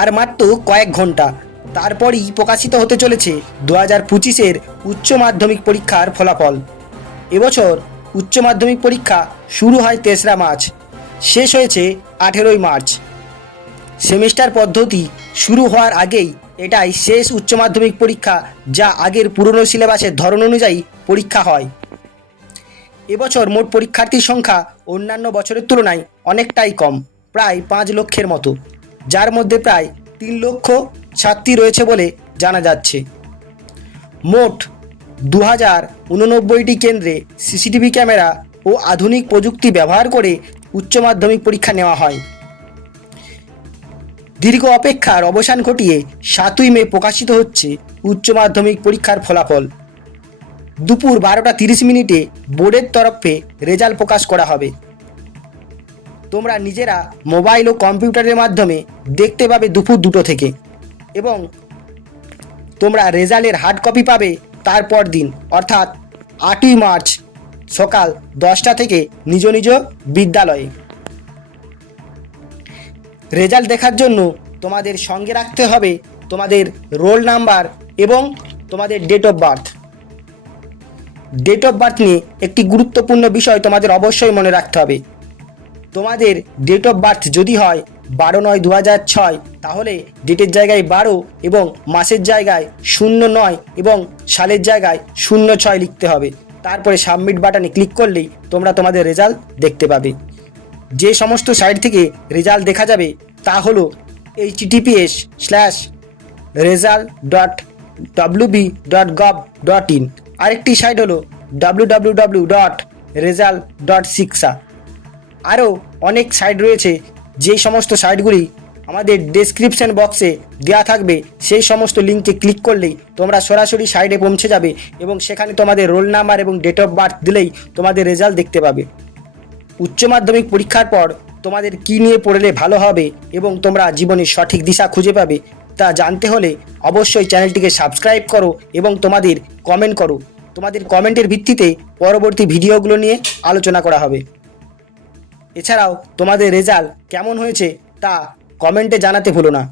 আর মাত্র কয়েক ঘণ্টা। তারপরই প্রকাশিত হতে চলেছে দু হাজার পঁচিশের উচ্চ মাধ্যমিক পরীক্ষার ফলাফল। এবছর উচ্চ মাধ্যমিক পরীক্ষা শুরু হয় তেসরা মার্চ, শেষ হয়েছে আঠেরোই মার্চ। সেমিস্টার পদ্ধতি শুরু হওয়ার আগেই এটাই শেষ উচ্চ মাধ্যমিক পরীক্ষা যা আগের পুরনো সিলেবাসের ধরন অনুযায়ী পরীক্ষা হয়। এবছর মোট পরীক্ষার্থীর সংখ্যা অন্যান্য বছরের তুলনায় অনেকটাই কম, প্রায় পাঁচ লক্ষের মতো। যার মধ্যে প্রায় তিন লক্ষ ছাত্রী রয়েছে বলে জানা যাচ্ছে। মোট দু হাজার উননব্বইটি কেন্দ্রে সিসিটিভি ক্যামেরা ও আধুনিক প্রযুক্তি ব্যবহার করে উচ্চ মাধ্যমিক পরীক্ষা নেওয়া হয়। দীর্ঘ অপেক্ষার অবসান ঘটিয়ে সাতই মে প্রকাশিত হচ্ছে উচ্চ মাধ্যমিক পরীক্ষার ফলাফল। দুপুর বারোটা তিরিশ মিনিটে বোর্ডের তরফে রেজাল্ট প্রকাশ করা হবে। তোমরা নিজেরা মোবাইল ও কম্পিউটারের মাধ্যমে দেখতে পাবে দুপুর দুটো থেকে। এবং তোমরা রেজাল্টের হার্ড কপি পাবে তারপর দিন, অর্থাৎ আটই মার্চ সকাল দশটা থেকে নিজ নিজ বিদ্যালয়ে। রেজাল্ট দেখার জন্য তোমাদের সঙ্গে রাখতে হবে তোমাদের রোল নাম্বার এবং তোমাদের date of birth date of birth নিয়ে একটি গুরুত্বপূর্ণ বিষয় তোমাদের অবশ্যই মনে রাখতে হবে। তোমাদের ডেট অফ বার্থ যদি হয় বারো নয় দু হাজার ছয়, তাহলে ডেটের জায়গায় বারো এবং মাসের জায়গায় শূন্য নয় এবং সালের জায়গায় শূন্য ছয় লিখতে হবে। তারপরে সাবমিট বাটনে ক্লিক করলেই তোমরা তোমাদের রেজাল্ট দেখতে পাবে। যে সমস্ত সাইট থেকে রেজাল্ট দেখা যাবে, তা হলো H TPS slash result dot WB dot gov dot in আরেকটি সাইট হলো W W W dot result dot Shiksha আরও অনেক সাইট রয়েছে। যেই সমস্ত সাইটগুলি আমাদের ডেসক্রিপশন বক্সে দেওয়া থাকবে, সেই সমস্ত লিঙ্কে ক্লিক করলেই তোমরা সরাসরি সাইডে পৌঁছে যাবে এবং সেখানে তোমাদের রোল নাম্বার এবং ডেট অফ বার্থ দিলেই তোমাদের রেজাল্ট দেখতে পাবে। উচ্চ মাধ্যমিক পরীক্ষার পর তোমাদের কি নিয়ে পড়লে ভালো হবে এবং তোমরা জীবনের সঠিক দিশা খুঁজে পাবে তা জানতে হলে অবশ্যই চ্যানেলটিকে সাবস্ক্রাইব করো এবং তোমাদের কমেন্ট করো। তোমাদের কমেন্টের ভিত্তিতে পরবর্তী ভিডিওগুলো নিয়ে আলোচনা করা হবে। এছাড়াও তোমাদের রেজাল্ট কেমন হয়েছে তা কমেন্টে জানাতে ভুলো না।